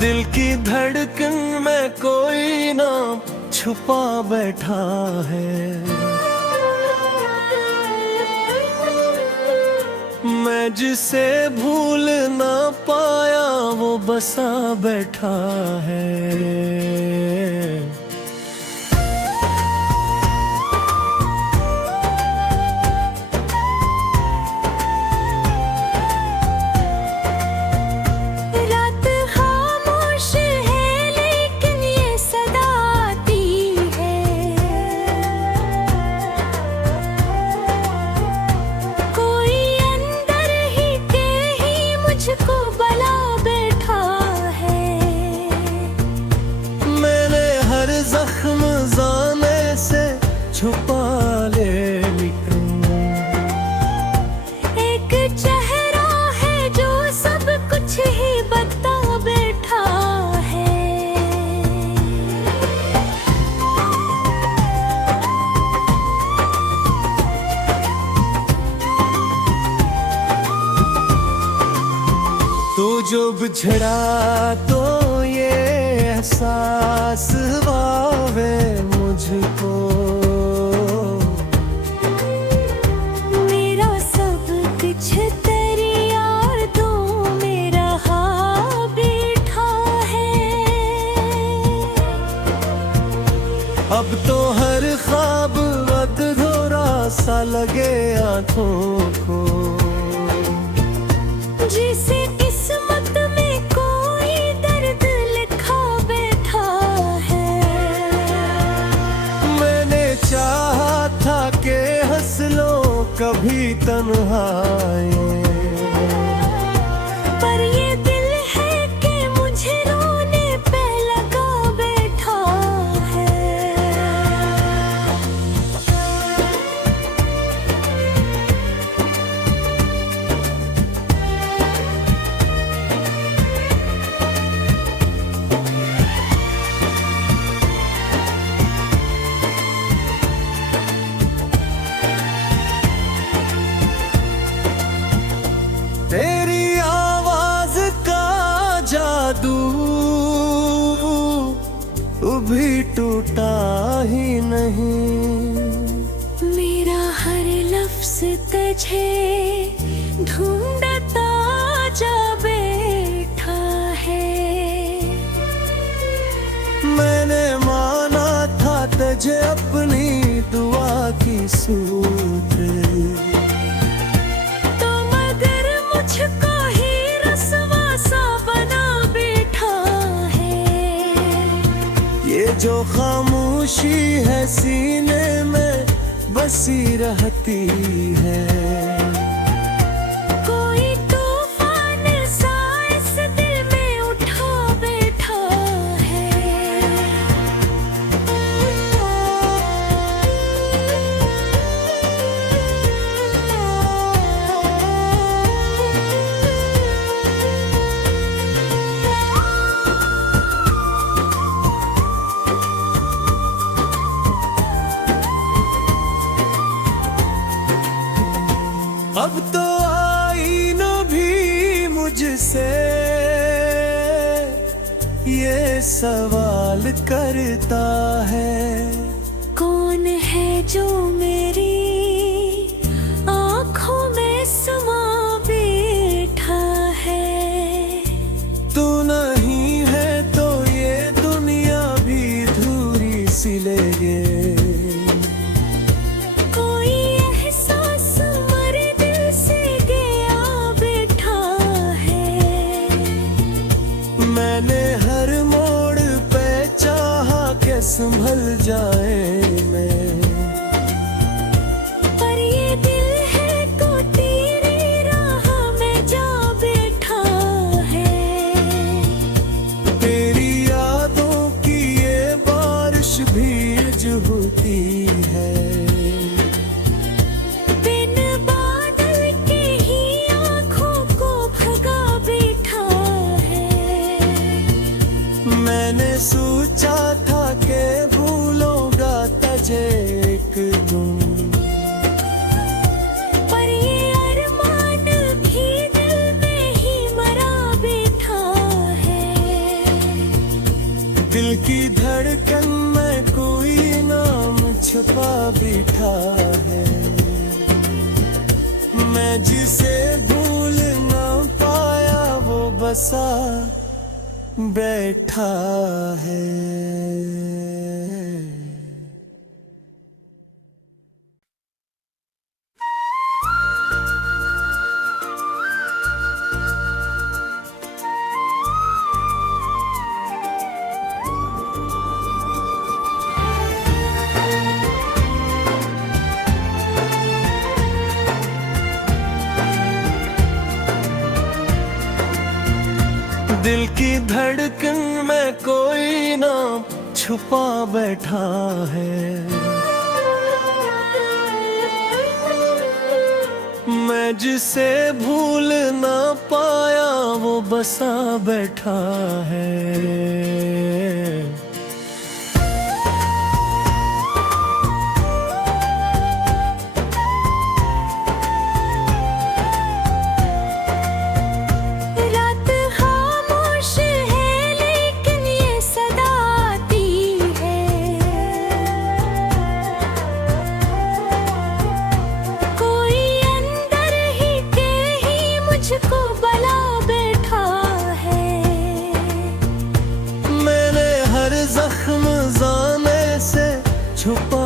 दिल की धड़कन में कोई नाम छुपा बैठा है। मैं जिसे भूल ना पाया वो बसा बैठा है। छुपा ले एक चेहरा है जो सब कुछ ही बता बैठा है। तू जो बिछड़ा तो ये एहसास हुआ मुझको। अब तो हर ख्वाब अधूरा सा लगे आँखों को। जिसे किस्मत में कोई दर्द लिखा बैठा है। मैंने चाहा था कि हंस लो कभी तन्हाई, पर ये दिल है कि मुझे रोने पे लगा बैठा है। तेरी आवाज का जादू भी टूटा ही नहीं। मेरा हर लफ्ज तुझे ढूंढता जा बैठा है। मैंने माना था तुझे अपनी दुआ की सूत्र, मुझको ही रस्वा सा बना बैठा है। ये जो खामोशी है सीने में बसी रहती है। कोई तूफान सा इस दिल में उठा बैठा है। अब तो आईना भी मुझसे ये सवाल करता है। कौन है जो मेरी आँखों में समा बैठा है। तू नहीं है तो ये दुनिया भी धूरी सी लगे। मैंने हर मोड़ पे चाहा कि संभल जाए मैं। मैं जिसे भूल ना पाया वो बसा बैठा है। दिल की धड़कन में कोई नाम छुपा बैठा है। मैं जिसे भूल ना पाया वो बसा बैठा है। छुपा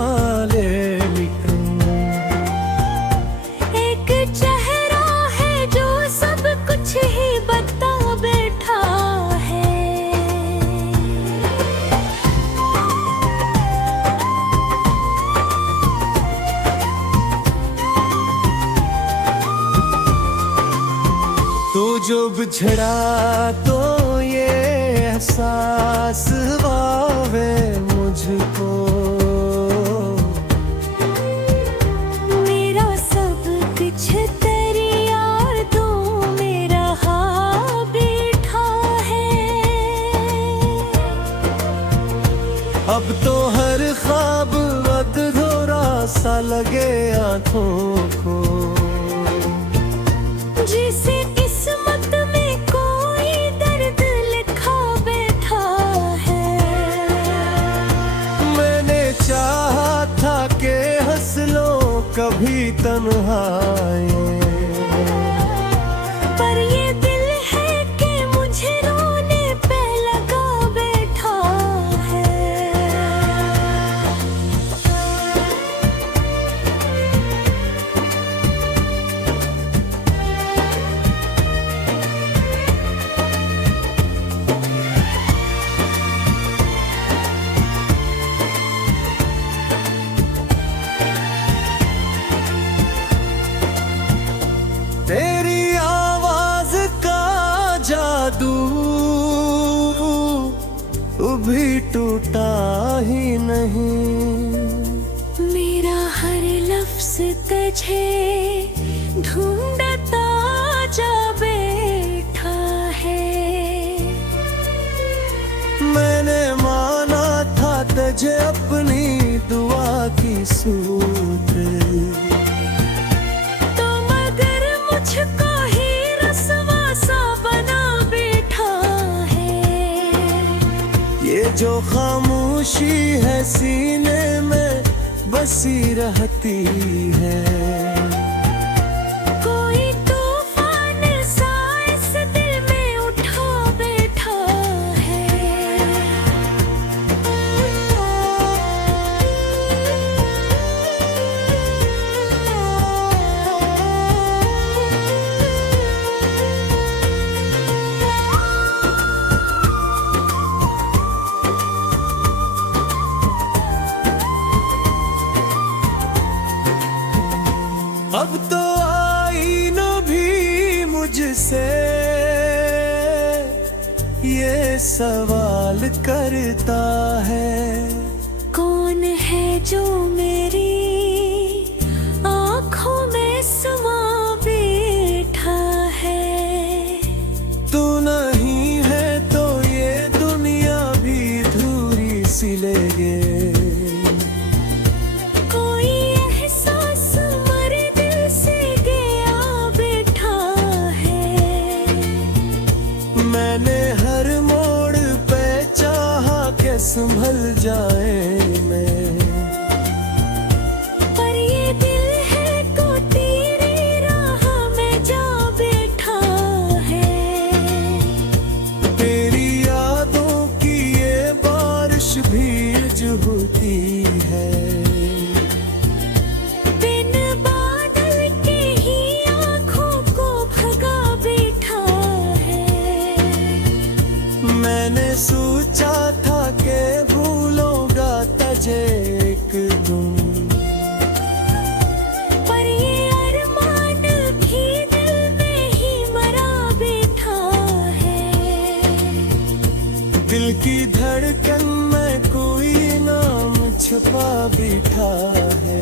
ले लिया एक चेहरा है जो सब कुछ ही बता बैठा है। तो जो बिछड़ा तो ये एहसास हुआ मुझको। अब तो हर ख्वाब अधूरा सा लगे आँखों को। जिसे किस्मत में कोई दर्द लिखा बैठा है। मैंने चाहा था कि हंस लो कभी तन्हाई, पर ये दिल है कि मुझे रोने पे लगा बैठा है। तेरी आवाज का जादू भी टूटा ही नहीं। मेरा हर लफ्ज तुझे ढूंढता जा बैठा है। मैंने माना था तुझे अपनी दुआ की सूत्र, मुझको ही रस्वा सा बना बैठा है। ये जो खामोशी है सीने में बसी रहती है। कोई तूफान सा इस दिल में उठा बैठा है। अब तो आईना भी मुझसे ये सवाल करता है। कौन है जो मेरी आँखों में समा बैठा है। तू नहीं है तो ये दुनिया भी धूरी सी लगे। मैंने हर मोड़ पे चाहा कि संभल जाए मैं, बिठा है।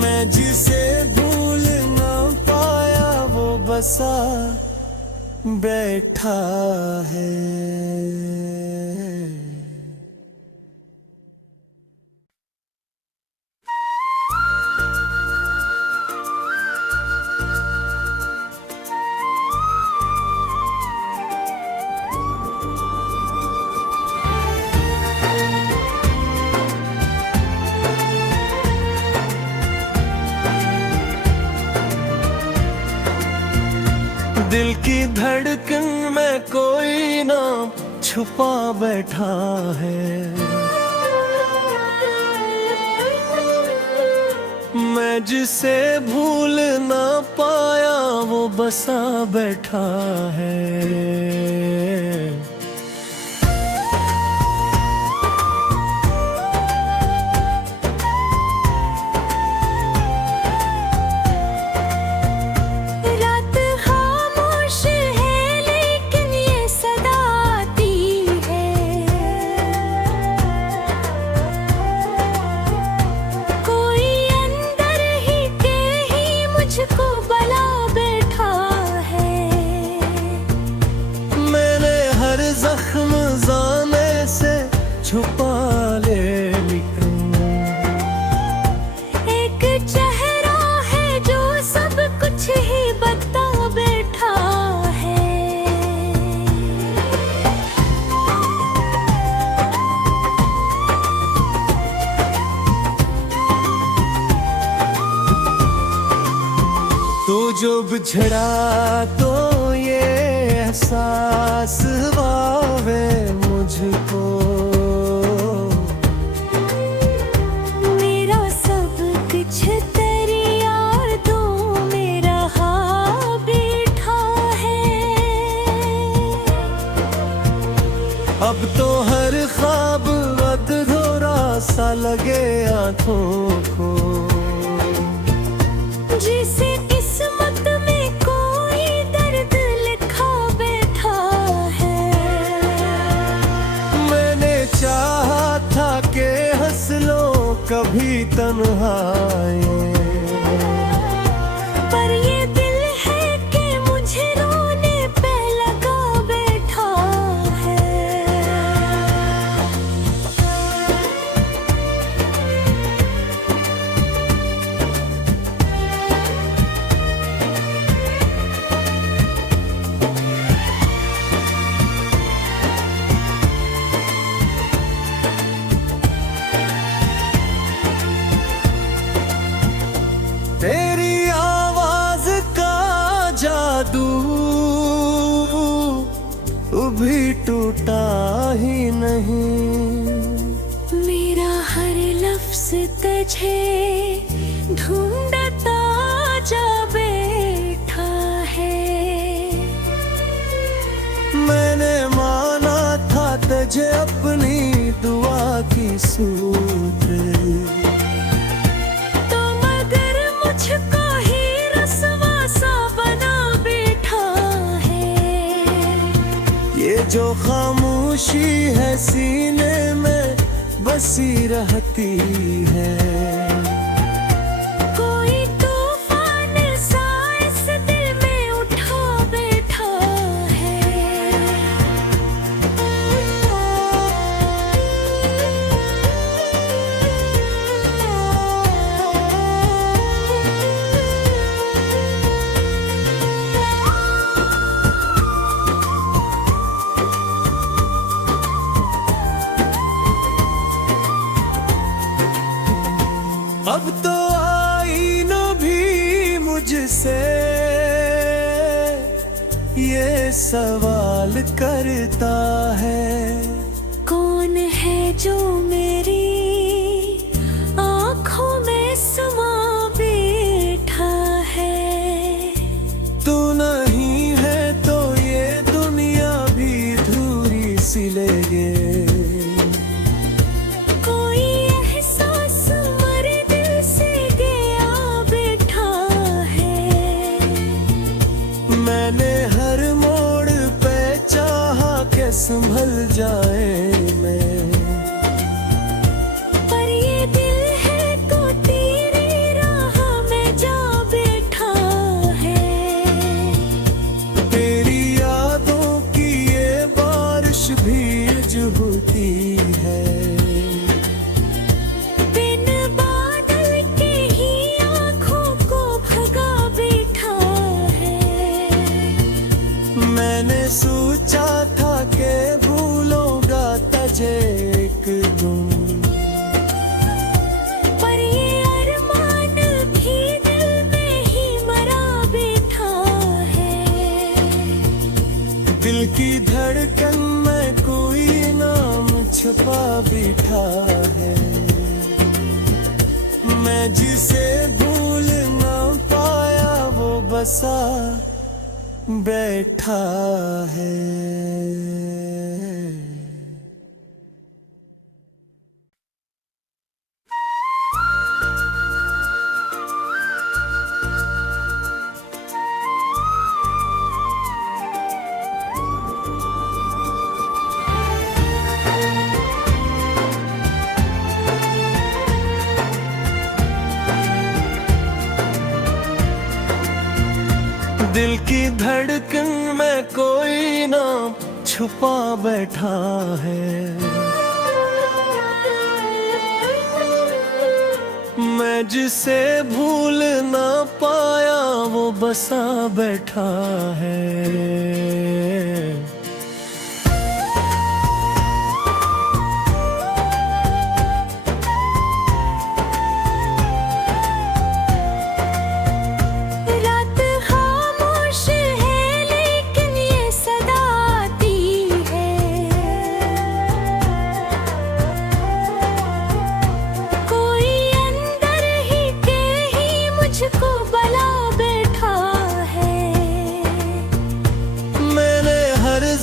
मैं जिसे भूल ना पाया वो बसा बैठा है। दिल की धड़कन में कोई नाम छुपा बैठा है। मैं जिसे भूल ना पाया वो बसा बैठा है। जख्म जाने से छुपा ले लिखूं। एक चेहरा है जो सब कुछ ही बता बैठा है। तो जो बिछड़ा तो ये एहसास हुए मुझको। मेरा सब कुछ तेरी यार तू मेरा हाँ बैठा है। अब तो हर ख्वाब अधूरा सा लगे आंखों को। जिसे किस्मत में कोई दर्द लिखा बैठा है। मैंने चाहा था कि हंस लो कभी तन्हाई, पर ये दिल है कि मुझे रोने पे लगा बैठा है। तेरी आवाज का जादू भी टूटा ही नहीं। मेरा हर लफ्ज तुझे ढूंढता जा बैठा है। मैंने माना था तुझे अपनी दुआ की सूत्र, मुझको ही रस्वा सा बना बैठा है। ये जो खामोशी है सीने में बसी रहती है। कोई तूफान सा इस दिल में उठा बैठा है। अब तो आईना भी मुझसे ये सवाल करता है। कौन है जो मेरी आँखों में समा बैठा है। तू नहीं है तो ये दुनिया भी धूरी सी लगे। मैंने हर मोड़ पे चाहा के संभल जाए मैं। की धड़कन में कोई नाम छुपा बैठा है, मैं जिसे भूल ना पाया वो बसा बैठा है। दिल की धड़कन में कोई नाम छुपा बैठा है, मैं जिसे भूल ना पाया वो बसा बैठा है।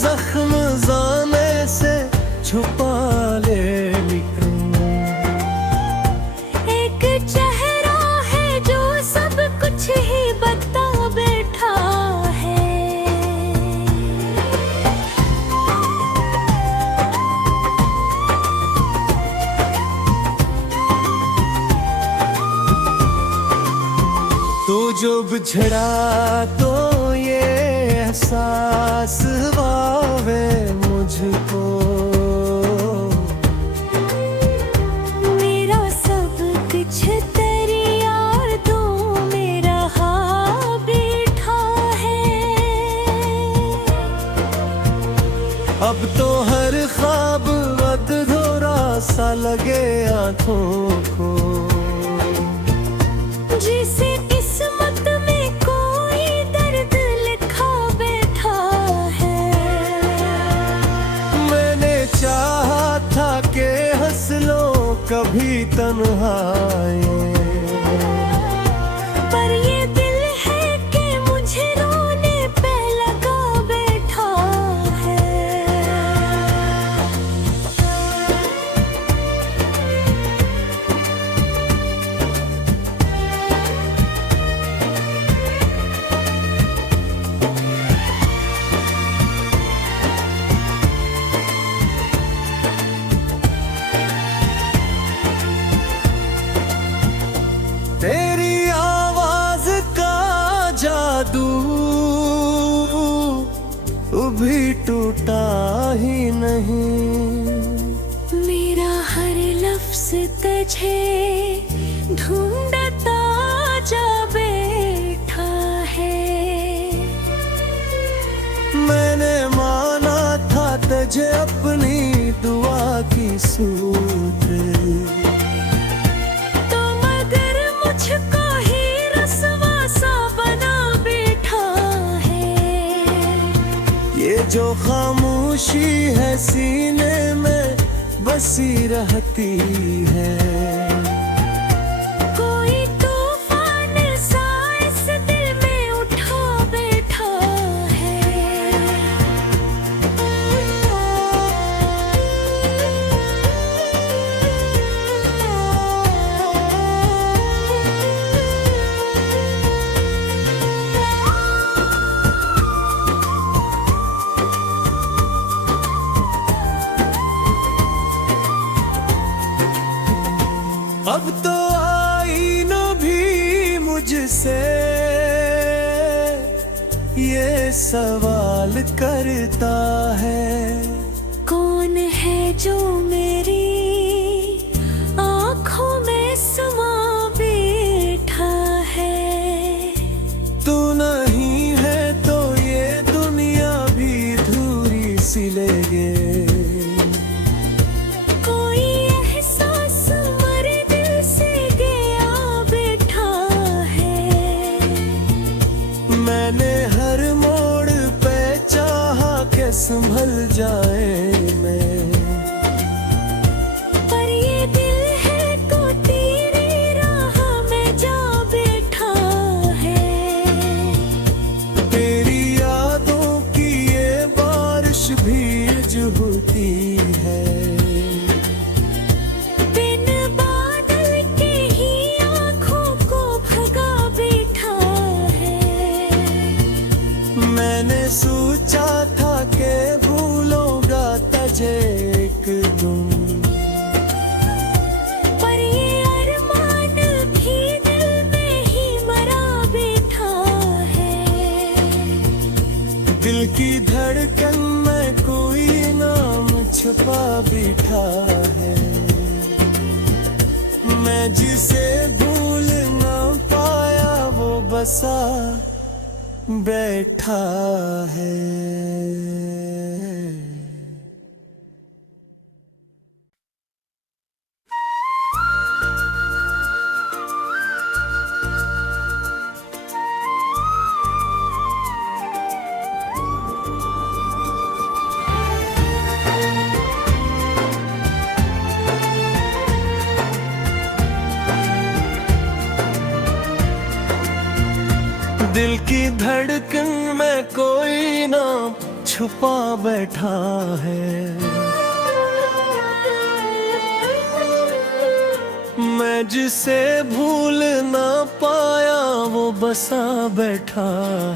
जख्म जाने से छुपा ले लिखूं, एक चेहरा है जो सब कुछ ही बता बैठा है। तो जो बिछड़ा तो ये एहसास हुए मुझको, मेरा सब कुछ तेरी यार तू मेरा हाँ बैठा है। अब तो हर ख्वाब अधूरा सा लगे आंखों को, जिसे किस्मत में कोई दर्द लिखा बैठा है। मैंने चाहा था कि हंस लो कभी तन्हाई, पर ये दिल है कि मुझे रोने पे लगा बैठा है। तेरी आवाज का जादू भी टूटा ही नहीं, मेरा हर लफ्ज तुझे ढूंढता जा बैठा है। मैंने माना था तुझे अपनी दुआ की सूत्र, मुझको ही रस्वा सा बना बैठा है। ये जो खामोशी है सीने में बसी रहती है, कोई तूफान सा इस दिल में उठा बैठा है। अब तो आईना भी मुझसे ये सवाल करता है, कौन है जो मेरी आँखों में समा बैठा है। तू नहीं है तो ये दुनिया भी धूरी सी लगे, संभल जाए मैं। पर ये दिल है तो तेरी राह में जा बैठा है। तेरी यादों की ये बारिश भीज होती है। बिन बादल के ही आँखों को भगा बैठा है। मैंने सोचा था कि भूलूंगा तुझे एक दिन, पर ये अरमान भी दिल में ही मरा बैठा है। दिल की धड़कन में कोई नाम छुपा बैठा है। मैं जिसे भूल ना पाया वो बसा बैठा है। दिल की धड़कन में कोई नाम छुपा बैठा है। मैं जिसे भूल ना पाया वो बसा बैठा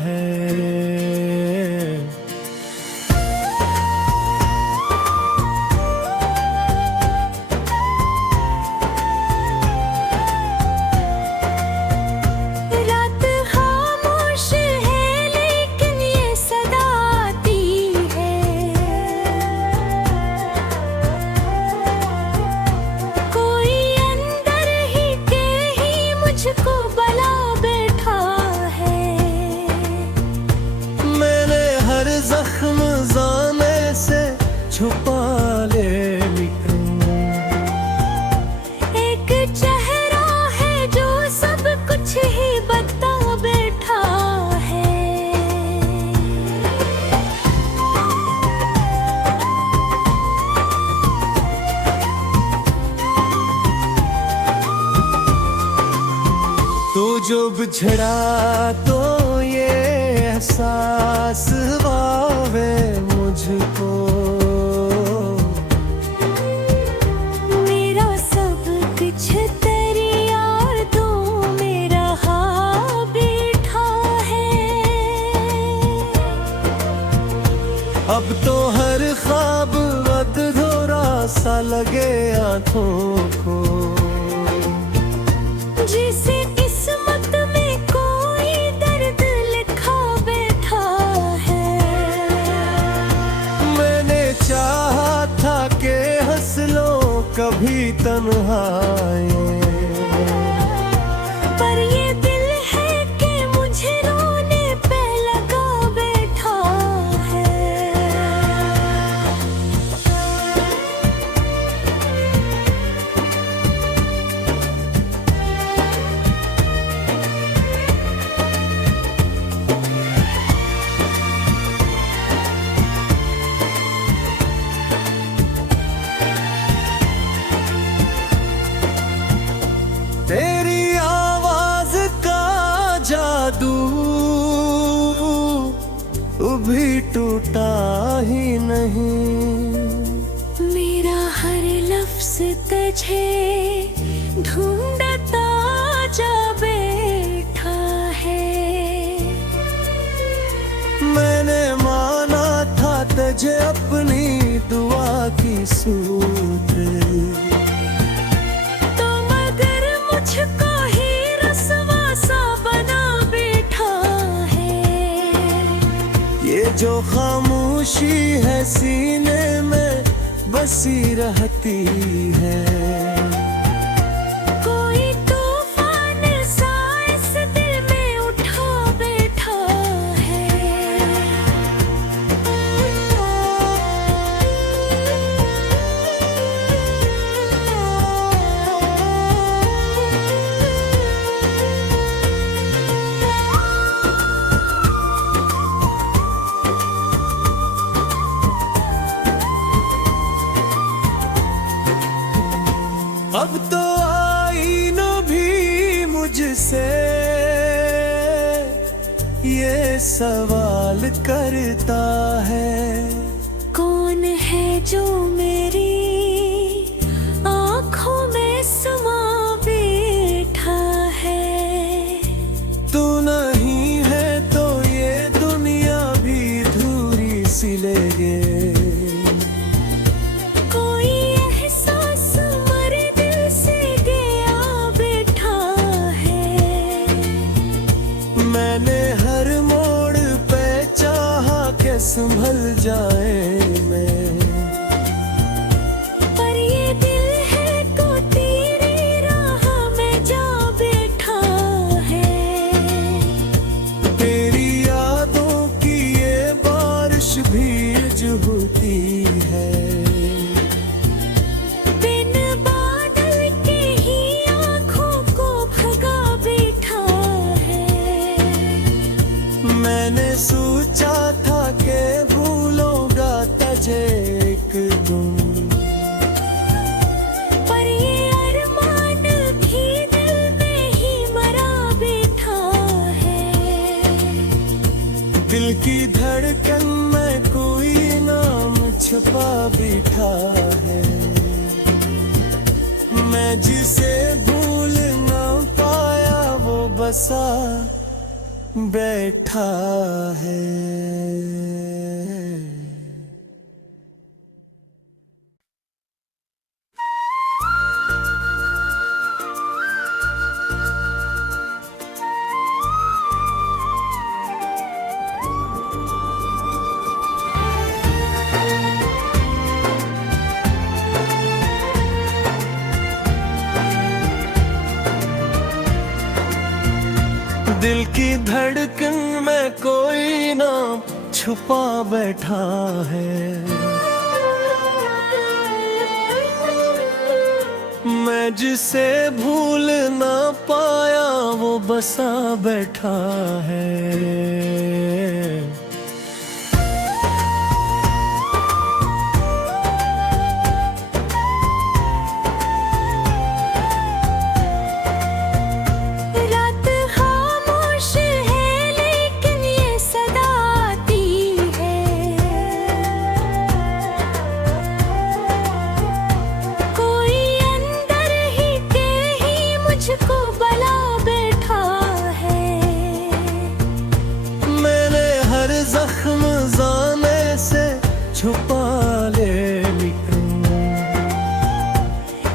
है। रात खामोश है लेकिन ये सदा आती है। कोई अंदर ही के ही मुझको बला बैठा है। मैंने हर जख्म जाने से छुपा ले लिया। एक चेहरा है जो सब कुछ ही बता बैठा है। तो जो बिछड़ा तो ये एहसास हुआ मुझको। मेरा सब कुछ तेरी यादों में रहा बैठा है। अब तो हर ख्वाब अधूरा सा लगे आंखों को। जिसे किस्मत में कोई दर्द लिखा बैठा है। मैंने चाहा था कि हंस लो कभी तन्हाई। पर ये दिल है कि मुझे रोने पे लगा बैठा है। तेरी आवाज का जादू भी टूटा ही नहीं। मेरा हर लफ्ज तुझे ढूंढता जा बैठा है। मैंने माना था तुझे अपनी दुआ की सूत्र। तो मगर मुझको ही रस्वा सा बना बैठा है। ये जो खामोशी है सीने में बसी रहती है। कोई तूफान सा इस दिल में उठा बैठा है। ये सवाल करता है। कौन है जो मेरी आँखों में समा बैठा है। तू नहीं है तो ये दुनिया भी धूरी सी लगे। कोई एहसास मरे दिल से गया बैठा है। मैंने हर मोड़ पे चाहा के संभल जाए मैं, पर ये दिल है तो तेरी राह में जा बैठा है। तेरी यादों की ये बारिश भीज होती है। बिन बादल के ही आँखों को भगा बैठा है। मैंने सोचा था कि भूलूंगा तुझे एक दिन, पर ये अरमान भी दिल में ही मरा बैठा है। दिल की धड़कन में कोई नाम छुपा बैठा है। मैं जिसे भूल ना पाया वो बसा बैठा है। दिल की धड़कन में कोई नाम छुपा बैठा है। मैं जिसे भूल ना पाया वो बसा बैठा है। रात खामोश है लेकिन ये सदा आती है। कोई अंदर ही के ही मुझको बुला बैठा है। मैंने हर जख्म जाने से छुपा ले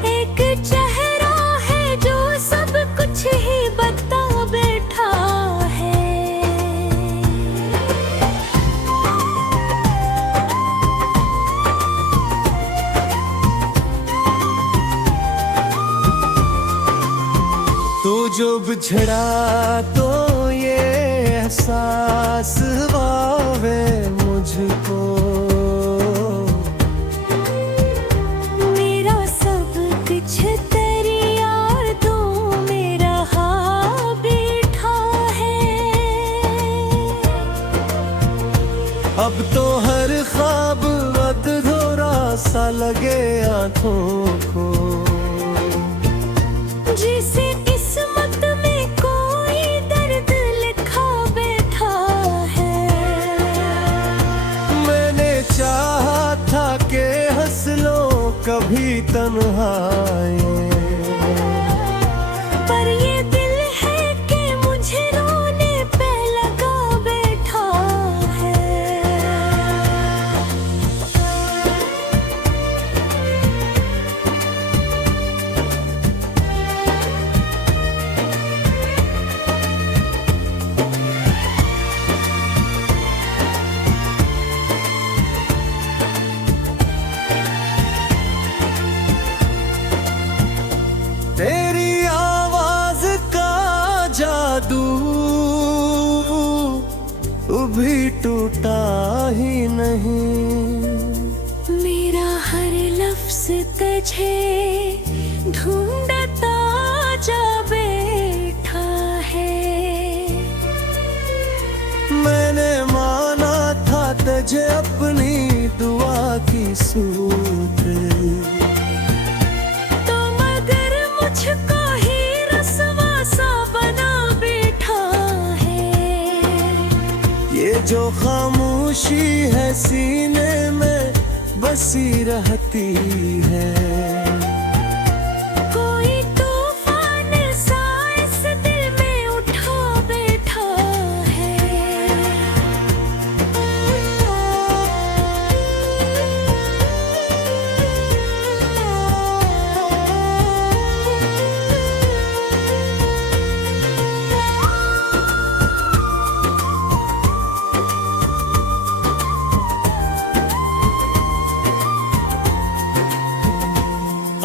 एक चेहरा है जो सब कुछ ही बता बैठा है। तो जो बिछड़ा तो ये एहसास आवे मुझको। मेरा सब कुछ तेरी यादों में रहा बैठा है। अब तो हर ख्वाब अधूरा सा लगे आंखों को। जिसे किस्मत में कोई दर्द लिखा बैठा है। मैंने चाहा था कि हंस लो कभी तन्हाई, पर ये दिल है कि मुझे रोने पे लगा बैठा है। तेरी आवाज का जादू भी टूटा ही नहीं। मेरा हर लफ्ज तुझे ढूंढता जा बैठा है। मैंने माना था तुझे अपनी दुआ की सूरत, तो मगर मुझको ही रस्वा सा बना बैठा है। जो खामोशी है सीने में बसी रहती है। कोई तूफान सा इस दिल में उठा बैठा है।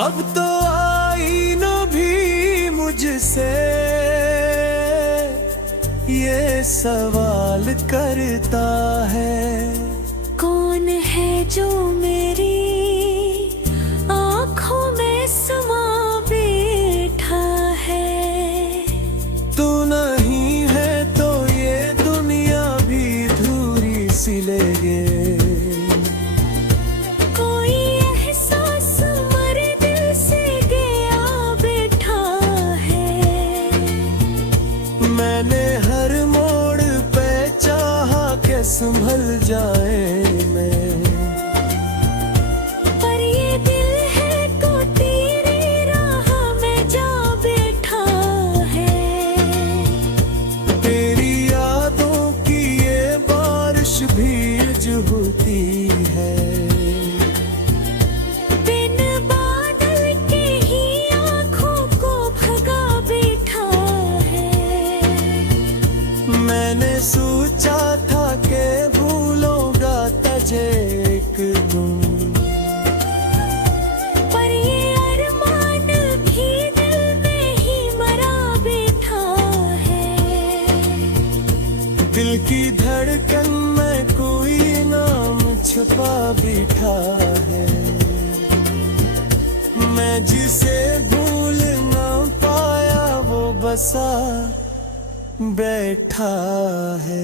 अब तो आईना भी मुझसे ये सवाल करता है, कौन है जो मेरी आँखों में समा बैठा है। तू नहीं है तो ये दुनिया भी धूरी सी लगे। कोई एहसास मरे दिल से गया बैठा है। मैंने हर मोड़ पे चाहा के संभल जाए मैं, पर ये दिल है तो तेरी राह में जा बैठा है। तेरी यादों की ये बारिश भीज होती है। बिन बादल के ही आँखों को भगा बैठा है। मैंने सोचा था कि भूलूंगा तुझे एक दिन, पर ये अरमान भी दिल में ही मरा बैठा है। दिल की धड़कन में कोई नाम छुपा बैठा है। मैं जिसे भूल ना पाया वो बसा बैठा है।